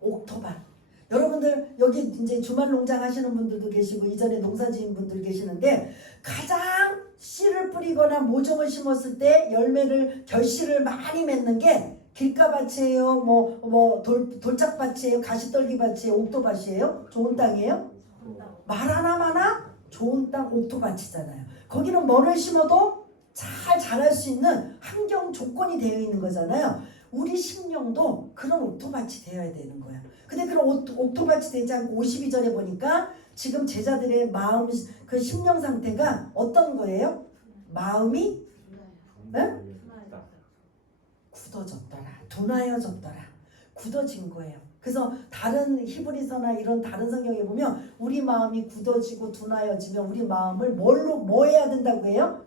옥토밭. 여러분들 여기 이제 주말 농장 하시는 분들도 계시고 이전에 농사지은 분들 계시는데, 가장 씨를 뿌리거나 모종을 심었을 때 결실을 많이 맺는 게 길가밭이에요? 돌짝밭이에요? 가시떨기밭이에요? 옥토밭이에요? 좋은 땅이에요? 말 하나마나 좋은 땅 옥토밭이잖아요. 거기는 뭐를 심어도 잘 자랄 수 있는 환경 조건이 되어 있는 거잖아요. 우리 심령도 그런 옥토밭이 되어야 되는 거예요. 근데 그런 옥토밭이 되지 않고 52절에 보니까 지금 제자들의 마음, 그 심령 상태가 어떤 거예요? 마음이 굳어졌더라. 둔하여졌더라. 굳어진 거예요. 그래서 다른 히브리서나 이런 다른 성경에 보면 우리 마음이 굳어지고 둔하여지면 우리 마음을 뭐 해야 된다고 해요?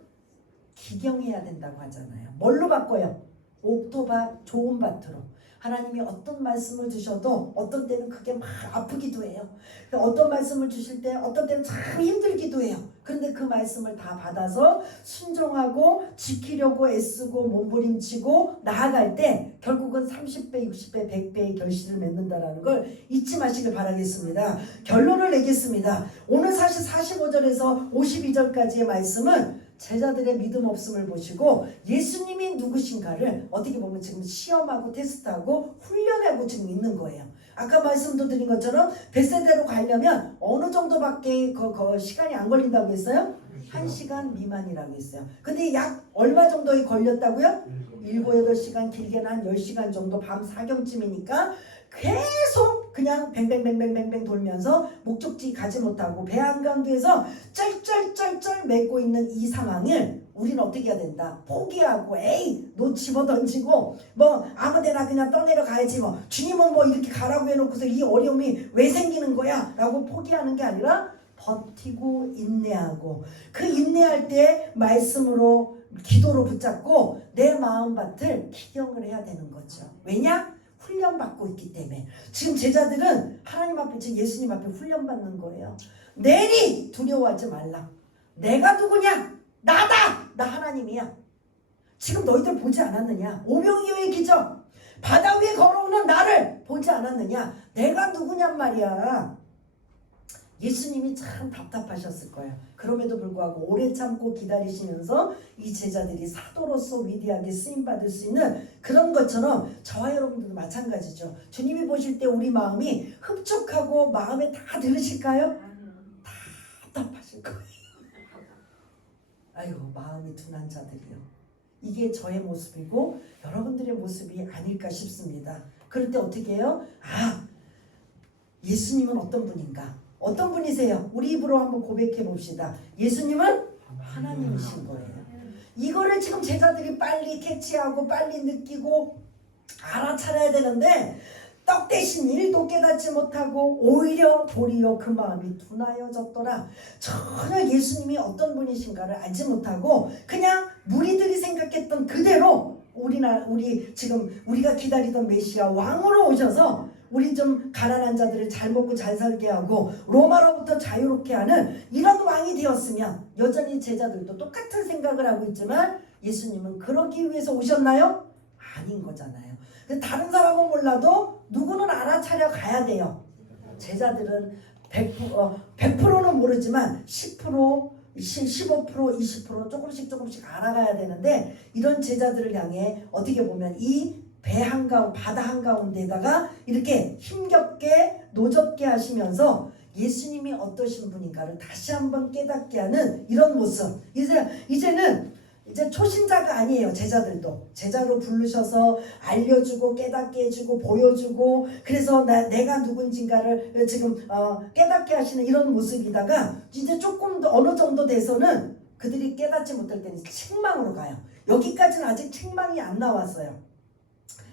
기경해야 된다고 하잖아요. 뭘로 바꿔요? 옥토밭, 좋은 밭으로. 하나님이 어떤 말씀을 주셔도 어떤 때는 그게 막 아프기도 해요. 어떤 말씀을 주실 때 어떤 때는 참 힘들기도 해요. 그런데 그 말씀을 다 받아서 순종하고 지키려고 애쓰고 몸부림치고 나아갈 때 결국은 30배, 60배, 100배의 결실을 맺는다라는 걸 잊지 마시길 바라겠습니다. 결론을 내겠습니다. 오늘 사실 45절에서 52절까지의 말씀은 제자들의 믿음 없음을 보시고 예수님이 누구신가를 어떻게 보면 지금 시험하고 테스트하고 훈련하고 지금 있는 거예요. 아까 말씀도 드린 것처럼 벳세다로 가려면 어느 정도밖에 그 시간이 안 걸린다고 했어요? 1시간 미만이라고 했어요. 근데 약 얼마 정도에 걸렸다고요? 7, 8시간, 길게는 한 10시간 정도 밤 사경쯤이니까 계속 그냥 뱅뱅뱅뱅뱅뱅 돌면서 목적지 가지 못하고 배 한가운데에서 쩔쩔쩔쩔 맺고 있는 이 상황을 우리는 어떻게 해야 된다? 포기하고 에이 너 집어던지고 뭐 아무데나 그냥 떠내려 가야지 뭐 주님은 뭐 이렇게 가라고 해놓고서 이 어려움이 왜 생기는 거야? 라고 포기하는 게 아니라 버티고 인내하고 그 인내할 때 말씀으로 기도로 붙잡고 내 마음밭을 기경을 해야 되는 거죠. 왜냐? 훈련받고 있기 때문에. 지금 제자들은 하나님 앞에, 지금 예수님 앞에 훈련받는 거예요. 내리 두려워하지 말라. 내가 누구냐? 나다! 나 하나님이야. 지금 너희들 보지 않았느냐? 오병이어의 기적, 바다 위에 걸어오는 나를 보지 않았느냐? 내가 누구냔 말이야. 예수님이 참 답답하셨을 거예요. 그럼에도 불구하고 오래 참고 기다리시면서 이 제자들이 사도로서 위대하게 쓰임받을 수 있는 그런 것처럼 저와 여러분들도 마찬가지죠. 주님이 보실 때 우리 마음이 흡족하고 마음에 다 들으실까요? 답답하실 거예요. 아유, 마음이 둔한 자들이요. 이게 저의 모습이고 여러분들의 모습이 아닐까 싶습니다. 그럴 때 어떻게 해요? 아, 예수님은 어떤 분인가? 어떤 분이세요? 우리 입으로 한번 고백해 봅시다. 예수님은 하나님이신 거예요. 이거를 지금 제자들이 빨리 캐치하고 빨리 느끼고 알아차려야 되는데 떡 대신 일도 깨닫지 못하고 오히려 도리어 그 마음이 둔하여졌더라. 전혀 예수님이 어떤 분이신가를 알지 못하고 그냥 무리들이 생각했던 그대로 우리 지금 우리가 기다리던 메시아 왕으로 오셔서 우리 좀 가난한 자들을 잘 먹고 잘 살게 하고 로마로부터 자유롭게 하는 이런 왕이 되었으면 여전히 제자들도 똑같은 생각을 하고 있지만 예수님은 그러기 위해서 오셨나요? 아닌 거잖아요. 다른 사람은 몰라도 누구는 알아차려 가야 돼요. 제자들은 100%는 모르지만 10%, 15%, 20% 조금씩 알아가야 되는데 이런 제자들을 향해 어떻게 보면 이 배 한가운데, 바다 한가운데다가 이렇게 힘겹게 노젓게 하시면서 예수님이 어떠신 분인가를 다시 한번 깨닫게 하는 이런 모습. 이제는 초신자가 아니에요. 제자들도 제자로 부르셔서 알려주고 깨닫게 해주고 보여주고 그래서 내가 누군지인가를 지금 깨닫게 하시는 이런 모습이다가 이제 조금 더 어느 정도 돼서는 그들이 깨닫지 못할 때는 책망으로 가요. 여기까지는 아직 책망이 안 나왔어요.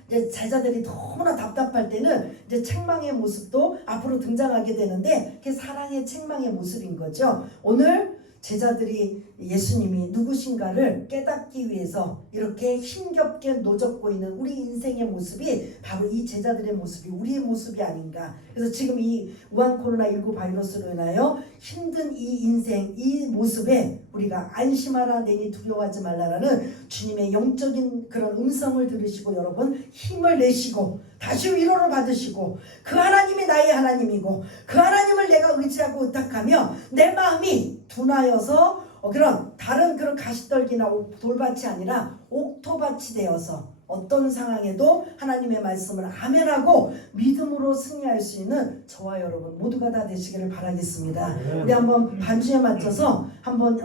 이제 제자들이 너무나 답답할 때는 이제 책망의 모습도 앞으로 등장하게 되는데 그게 사랑의 책망의 모습인 거죠. 오늘 제자들이 예수님이 누구신가를 깨닫기 위해서 이렇게 힘겹게 노젓고 있는 우리 인생의 모습이 바로 이 제자들의 모습이 우리의 모습이 아닌가. 그래서 지금 이 우한 코로나19 바이러스로 인하여 힘든 이 인생 이 모습에 우리가 안심하라 내니 두려워하지 말라라는 주님의 영적인 그런 음성을 들으시고 여러분 힘을 내시고 다시 위로를 받으시고 그 하나님이 나의 하나님이고 그 하나님을 내가 의지하고 의탁하며 내 마음이 둔하여서 그런 다른 그런 가시떨기나 돌밭이 아니라 옥토밭이 되어서 어떤 상황에도 하나님의 말씀을 아멘하고 믿음으로 승리할 수 있는 저와 여러분 모두가 다 되시기를 바라겠습니다. 우리 한번 반주에 맞춰서 한번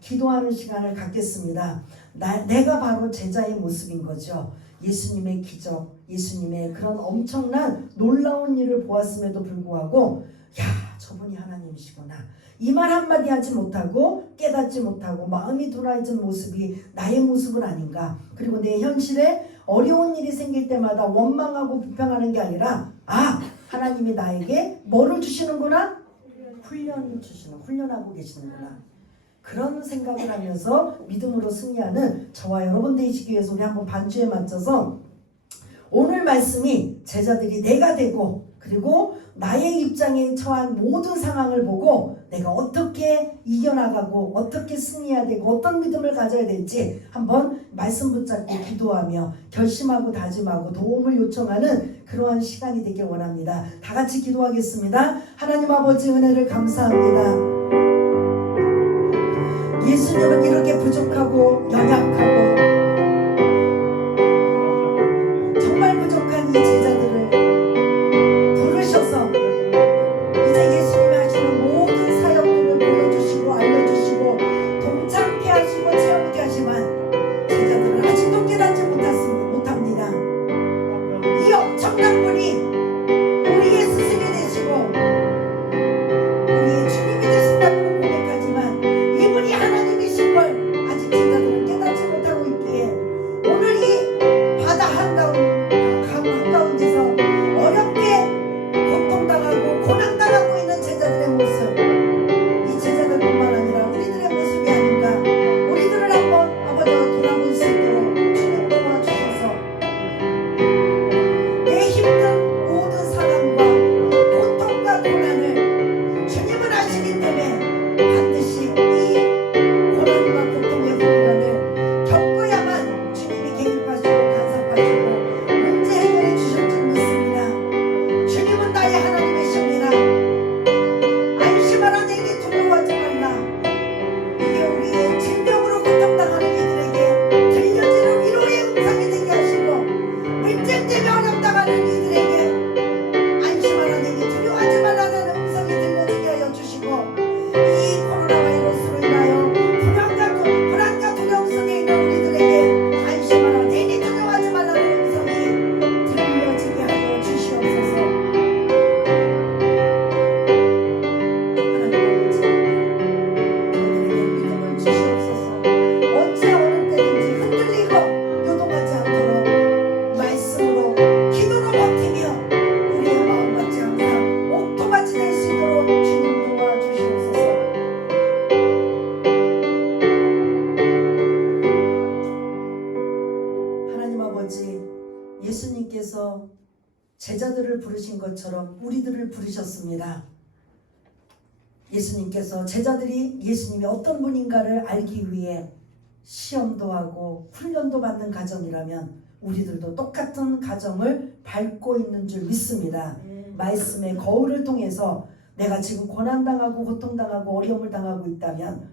기도하는 시간을 갖겠습니다. 내가 바로 제자의 모습인 거죠. 예수님의 기적, 예수님의 그런 엄청난 놀라운 일을 보았음에도 불구하고 야, 저분이 하나님이시구나. 이 말 한마디 하지 못하고 깨닫지 못하고 마음이 돌아있는 모습이 나의 모습은 아닌가. 그리고 내 현실에 어려운 일이 생길 때마다 원망하고 불평하는 게 아니라 하나님이 나에게 뭐를 주시는구나? 훈련하고 계시는구나. 그런 생각을 하면서 믿음으로 승리하는 저와 여러분 되시기 위해서 우리 한번 반주에 맞춰서 오늘 말씀이 제자들이 내가 되고 그리고 나의 입장에 처한 모든 상황을 보고 내가 어떻게 이겨나가고 어떻게 승리해야 되고 어떤 믿음을 가져야 될지 한번 말씀 붙잡고 기도하며 결심하고 다짐하고 도움을 요청하는 그러한 시간이 되길 원합니다. 다 같이 기도하겠습니다. 하나님 아버지 은혜를 감사합니다. 예수님은 이렇게 부족하고 연약하고 정말 부족한 이 제자들을 부르셔서 이제 예수님이 하시는 모든 사역들을 보여주시고 알려주시고 동참케 하시고 체험케 하지만 제자들은 아직도 깨닫지 못합니다. 이 엄청난 분이 우리의 스승이 되시고 우리의 주님이 되신다고는 고백하지만 이분이 하나님이신 걸 아직 제자들은 깨닫지 못하고 있기에 오늘 이 바다 한가운데서 어렵게 고통당하고 고난당하고 있는 제자들의 모습, 이 제자들뿐만 아니라 우리들의 모습이 아닌가. 우리들을 한번 아버지와 돌아볼 수 있도록 주님 도와주셔서 내 힘든 모든 상황과 고통과 고난을 주님은 아시기 때문에 반드시 이 고난과 고통의 훈련을 겪어야만 주님이 개입하시고 간섭하시고 문제 해결해 주실 줄 믿습니다. 주님은 나의 하나님이십니다. 안심하라, 내게 두려워하지 말라. 이게 우리의 질병으로 고통당하는 이들에게 들려지는 위로의 음성이 되게 하시고 문제 때문에 어렵다가는 이들에게 안심하라, 내게 두려워하지 말라는 음성이 들려지게 하여 주시고 이 코로나 바이러스로 인하여 불안과 두려움 속에 있는 우리들에게 안심하라, 내게 두려워하지 말라는 음성이 들려지게 하여 주시옵소서. 하나님 아버지, 저희들에게 믿음을 주시옵소서. 언제 어느 때든지 흔들리고 요동하지 않도록 말씀으로 기도로 버티며 우리의 마음같이 항상 옥토같이 될 수 있도록 주님 도와주시옵소서. 하나님 아버지, 예수님께서 제자들을 부르신 것처럼 우리들을 부르셨습니다. 예수님께서 제자들이 예수님이 어떤 분인가를 알기 위해 시험도 하고 훈련도 받는 가정이라면 우리들도 똑같은 가정을 밟고 있는 줄 믿습니다. 말씀의 거울을 통해서 내가 지금 고난당하고 고통당하고 어려움을 당하고 있다면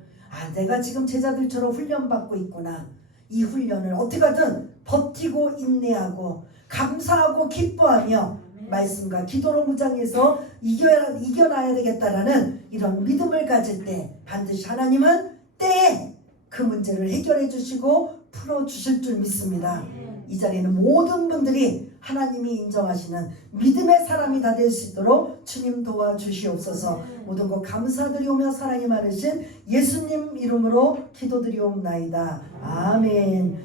내가 지금 제자들처럼 훈련받고 있구나. 이 훈련을 어떻게든 버티고 인내하고 감사하고 기뻐하며 말씀과 기도로 무장해서 이겨나야 되겠다라는 이런 믿음을 가질 때 반드시 하나님은 때에 그 문제를 해결해 주시고 풀어주실 줄 믿습니다. 이 자리에는 모든 분들이 하나님이 인정하시는 믿음의 사람이 다 될 수 있도록 주님 도와주시옵소서. 모든 것 감사드리오며 사랑이 많으신 예수님 이름으로 기도드리옵나이다. 아멘.